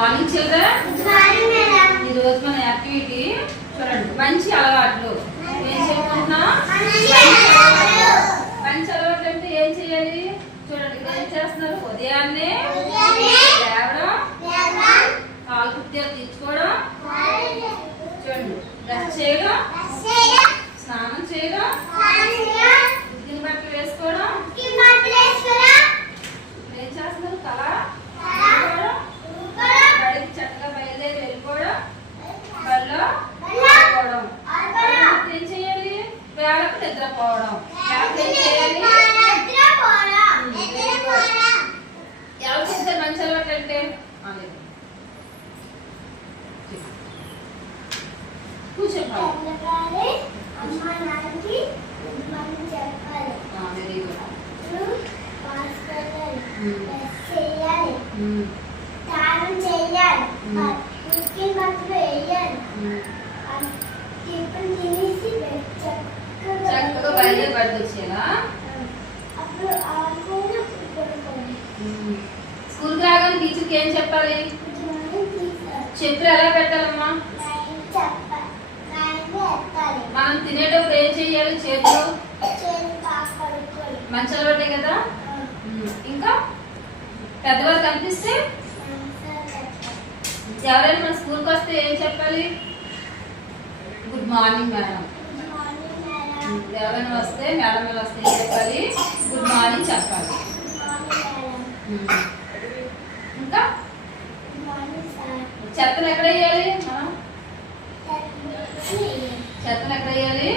Morning children. ఈ రోజు మన యాక్టివిటీ చూడండి, మంచి అలవాట్లు. ఏం చెప్పుకుంటున్నా? మంచి అలవాట్లు అంటే ఏం చేయాలి? చూడండి, ఇక్కడ ఏం చేస్తున్నారు? ఉదయాన్నే లేవడం, కాలు కుర్చీలు తీర్చుకోవడం, చూడండి బ్రష్ చేయడం, స్నానం చేయడం, ఉతికిన బట్టలు వేసుకోవడం, ఏం చేస్తున్నారు? కళ బడికి చక్కగా బయలుదేరి వెళ్ళిపోవడం, బడిలో ఏం చేయాలి? వేళకు నిద్రపోవడం. ఏం చేయాలి? ఎవరు చెప్తారు మంచి అలవాటు అంటే? కూర్చోండి. Very good. చక్కగా బయలుదేరి బడికి వచ్చేలా. స్కూల్కి రాగానే టీచర్కి ఏం చెప్పాలి? చెప్పులు ఎలా పెట్టాలమ్మా? మనం తినేటప్పుడు ఏం చెయ్యాలి? చేతులు మంచి అలవాటే కదా. ఇంకా పెద్దవారు కనిపిస్తే ఎవరైనా మన స్కూల్కి వస్తే ఏం చెప్పాలి? Good morning madam. ఎవరైనా వస్తే మేడం వస్తే ఏం చెప్పాలి? గుడ్ మార్నింగ్ చెప్పాలి. ఇంకా చెత్తను ఎక్కడ వేయాలి? మనం చెత్తను ఎక్కడ వేయాలి?